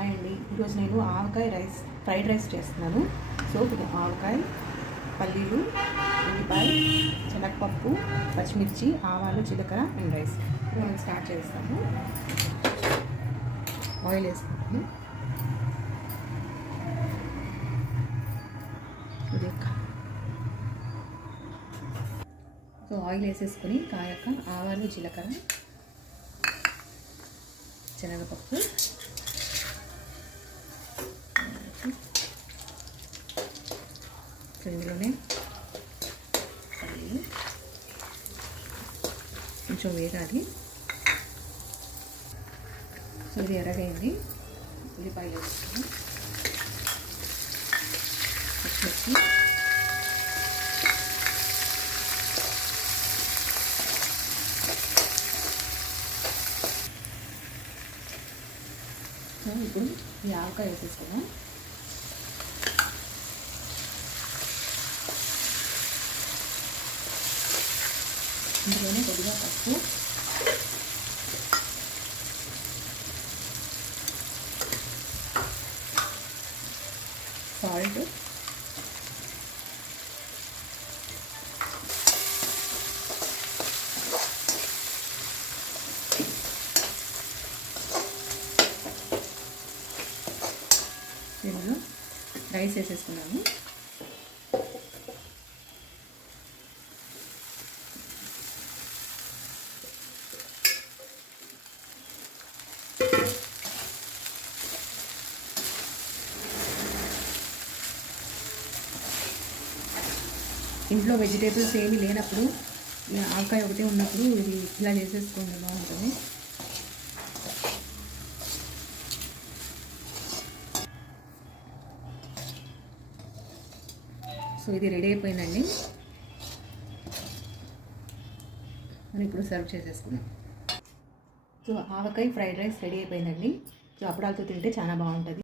Hi అండి, ఈరోజు నేను ఆవకాయ ఫ్రైడ్ రైస్ చేస్తున్నాను. సో ఆవకాయ, పల్లీలు, ఉల్లిపాయ, శనగపప్పు, పచ్చిమిర్చి, ఆవాలు, జీలకర్ర అండ్ రైస్. ఇప్పుడు మనం స్టార్ట్ చేస్తాము. ఆయిల్ వేసుకుంటాము. సో ఆయిల్ వేసేసుకొని కాయాక ఆవాలు, జీలకర్ర, శనగపప్పు, ఇందులోనే పల్లీలు కొంచెం వేగాలి. సో ఇది ఎర్రగైంది. ఉల్లిపాయలు వేసుకుని పచ్చిమిర్చి, సో ఇప్పుడు ఈ ఆవకాయ వేసేసుకున్నాం. ఇందులోనే కొద్దిగా పసుపు, సాల్ట్, ఇందులో రైస్ వేసేసుకున్నాము. ఇంట్లో వెజిటేబుల్స్ ఏమీ లేనప్పుడు, ఆవకాయ ఒకటే ఉన్నప్పుడు ఇది ఇలా చేసేసుకోండి, బాగుంటుంది. సో ఇది రెడీ అయిపోయిందండి. మనం ఇప్పుడు సర్వ్ చేసేసుకున్నాం. సో ఆవకాయ ఫ్రైడ్ రైస్ రెడీ అయిపోయిందండి. సో అప్పడాలతో తింటే చాలా బాగుంటుంది.